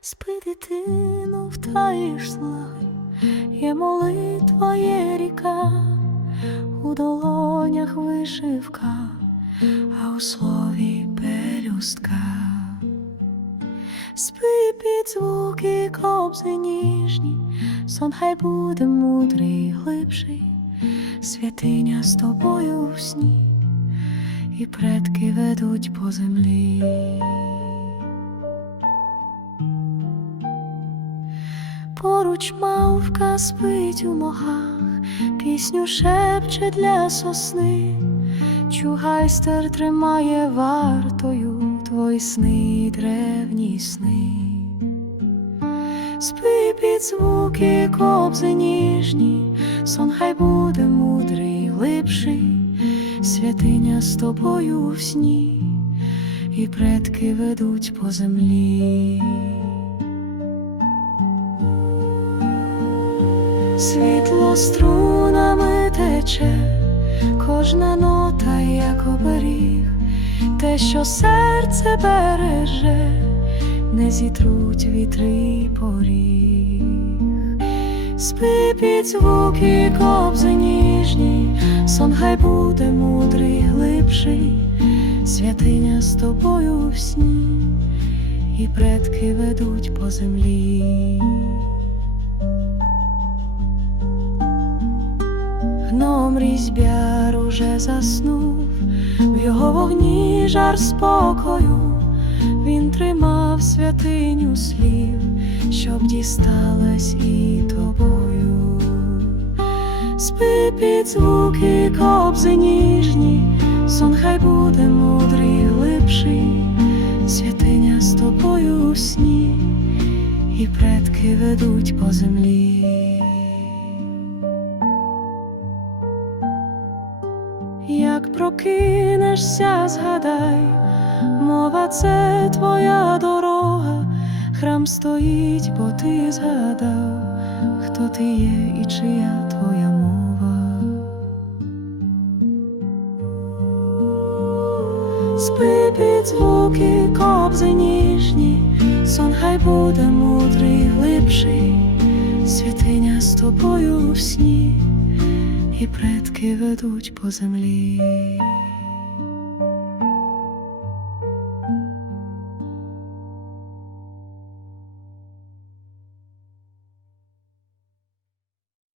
Спи, дитино, втаїш слави, є молитва, є ріка, у долонях вишивка, а у слові пелюстка. Спи під звуки кобзи ніжні, сон хай буде мудрий, глибший, святиня з тобою в сні, і предки ведуть по землі. Поруч мавка спить у ногах, пісню шепче для сосни, чугайстер тримає вартою твої сни, древні сни. Спи під звуки кобзи ніжні, сон хай буде мудрий, глибший, святиня з тобою в сні, і предки ведуть по землі. Світло струнами тече, кожна нота, як оберіг, те, що серце береже, не зітруть вітри поріг. Спи під звуки кобзи ніжні, сон хай буде мудрий, глибший, святиня з тобою в сні, і предки ведуть по землі. Гном різьбяр уже заснув, в його вогні жар спокою, він тримав святиню слів, щоб дісталась і тобою. Спи під звуки кобзи ніжні, сон хай буде мудрий, глибший, святиня з тобою у сні, і предки ведуть по землі. Як прокинешся, згадай, мова це твоя дорога, храм стоїть, бо ти згадав, хто ти є і чия твоя мова. Спи під звуки кобзи ніжні, сон хай буде мудрий, глибший, святиня з тобою в сні і предки ведуть по землі.